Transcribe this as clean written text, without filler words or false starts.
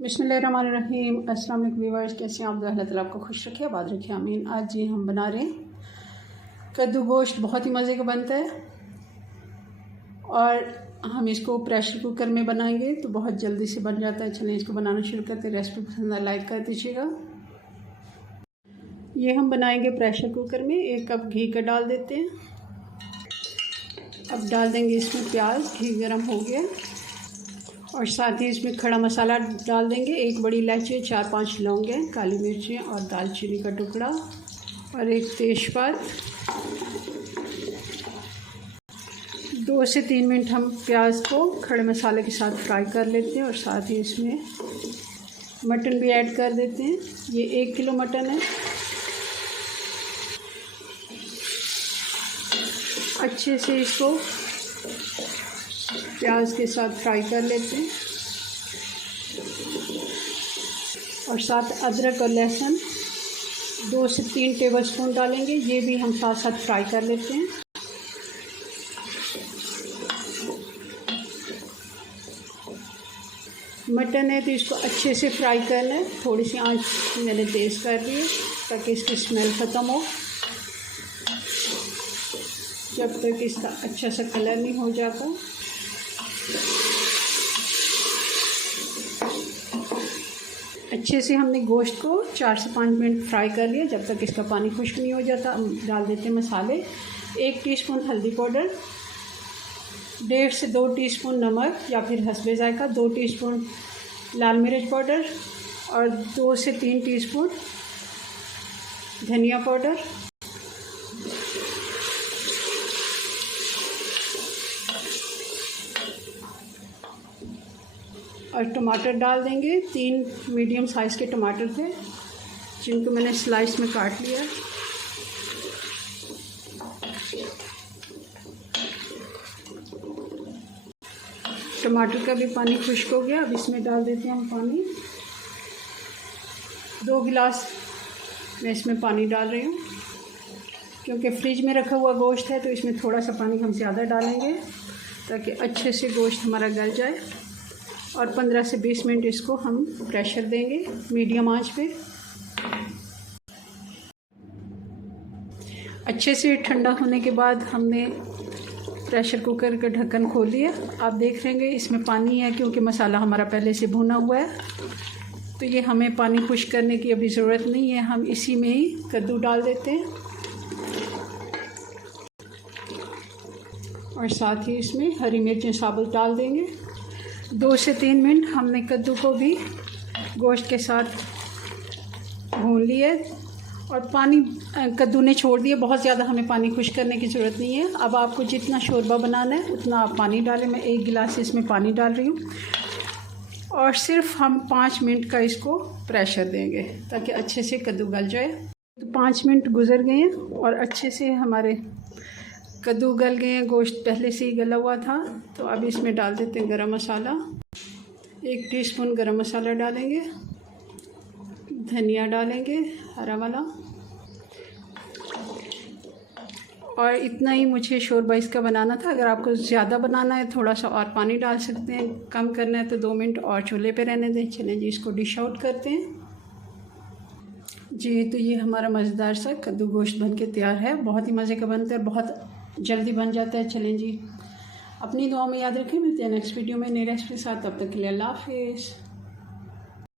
बिस्मिल्लाहिर्रहमानिर्रहीम। अस्सलाम वालेकुम व्यूअर्स, कैसे हैं आप? अल्लाह ताला आपको खुश रखे, आबाद रखे, आमीन। आज जी हम बना रहे हैं कद्दू गोश्त। बहुत ही मज़े का बनता है और हम इसको प्रेशर कुकर में बनाएंगे तो बहुत जल्दी से बन जाता है। चलिए इसको बनाना शुरू करते हैं। रेसिपी पसंद आए लाइक कर दीजिएगा। ये हम बनाएंगे प्रेशर कुकर में। 1 कप घी का डाल देते हैं। अब डाल देंगे इसमें प्याज। घी गर्म हो गया और साथ ही इसमें खड़ा मसाला डाल देंगे। 1 बड़ी इलायची, 4-5 लौंगे, काली मिर्चें और दालचीनी का टुकड़ा और 1 तेज़पात। 2 से 3 मिनट हम प्याज को खड़े मसाले के साथ फ्राई कर लेते हैं और साथ ही इसमें मटन भी ऐड कर देते हैं। ये 1 किलो मटन है। अच्छे से इसको प्याज के साथ फ्राई कर लेते हैं और साथ अदरक और लहसुन 2 से 3 टेबलस्पून डालेंगे। ये भी हम साथ साथ फ्राई कर लेते हैं। मटन है तो इसको अच्छे से फ्राई करना है। थोड़ी सी आंच मैंने तेज़ कर दी है ताकि इसकी स्मेल ख़त्म हो। जब तक इसका अच्छा सा कलर नहीं हो जाता अच्छे से हमने गोश्त को 4 से 5 मिनट फ्राई कर लिया। जब तक इसका पानी खुश्क नहीं हो जाता हम डाल देते हैं मसाले। 1 टीस्पून हल्दी पाउडर, 1.5 से 2 टीस्पून नमक या फिर हस्बे जायका, 2 टीस्पून लाल मिर्च पाउडर और 2 से 3 टीस्पून धनिया पाउडर। और टमाटर डाल देंगे। 3 मीडियम साइज़ के टमाटर थे जिनको मैंने स्लाइस में काट लिया। टमाटर का भी पानी खुश्क हो गया। अब इसमें डाल देते हैं हम पानी। 2 गिलास मैं इसमें पानी डाल रही हूँ क्योंकि फ्रिज में रखा हुआ गोश्त है तो इसमें थोड़ा सा पानी हम ज़्यादा डालेंगे ताकि अच्छे से गोश्त हमारा गल जाए। और 15 से 20 मिनट इसको हम प्रेशर देंगे मीडियम आंच पे। अच्छे से ठंडा होने के बाद हमने प्रेशर कुकर का ढक्कन खोल दिया। आप देख रहे हैं इसमें पानी है क्योंकि मसाला हमारा पहले से भुना हुआ है तो ये हमें पानी खुश्क करने की अभी ज़रूरत नहीं है। हम इसी में ही कद्दू डाल देते हैं और साथ ही इसमें हरी मिर्चें साबुत डाल देंगे। 2 से 3 मिनट हमने कद्दू को भी गोश्त के साथ भून लिया और पानी कद्दू ने छोड़ दिया। बहुत ज़्यादा हमें पानी खुश्क करने की ज़रूरत नहीं है। अब आपको जितना शोरबा बनाना है उतना आप पानी डालें। मैं 1 गिलास इसमें पानी डाल रही हूँ और सिर्फ हम 5 मिनट का इसको प्रेशर देंगे ताकि अच्छे से कद्दू गल जाए। तो 5 मिनट गुजर गए हैं और अच्छे से हमारे कद्दू गल गए हैं। गोश्त पहले से ही गला हुआ था। तो अब इसमें डाल देते हैं गरम मसाला। 1 टीस्पून गरम मसाला डालेंगे, धनिया डालेंगे हरा वाला और इतना ही मुझे शोरबा इसका बनाना था। अगर आपको ज़्यादा बनाना है थोड़ा सा और पानी डाल सकते हैं। कम करना है तो 2 मिनट और चूल्हे पे रहने दें। चलें जी इसको डिश आउट करते हैं। जी तो ये हमारा मज़ेदार सा कद्दू गोश्त बन के तैयार है। बहुत ही मज़े का बनता है, बहुत जल्दी बन जाता है। चलें जी अपनी दुआ में याद रखें। मिलते हैं नेक्स्ट वीडियो में नई रेसिपी के साथ। तब तक के लिए अल्लाह हाफिज़।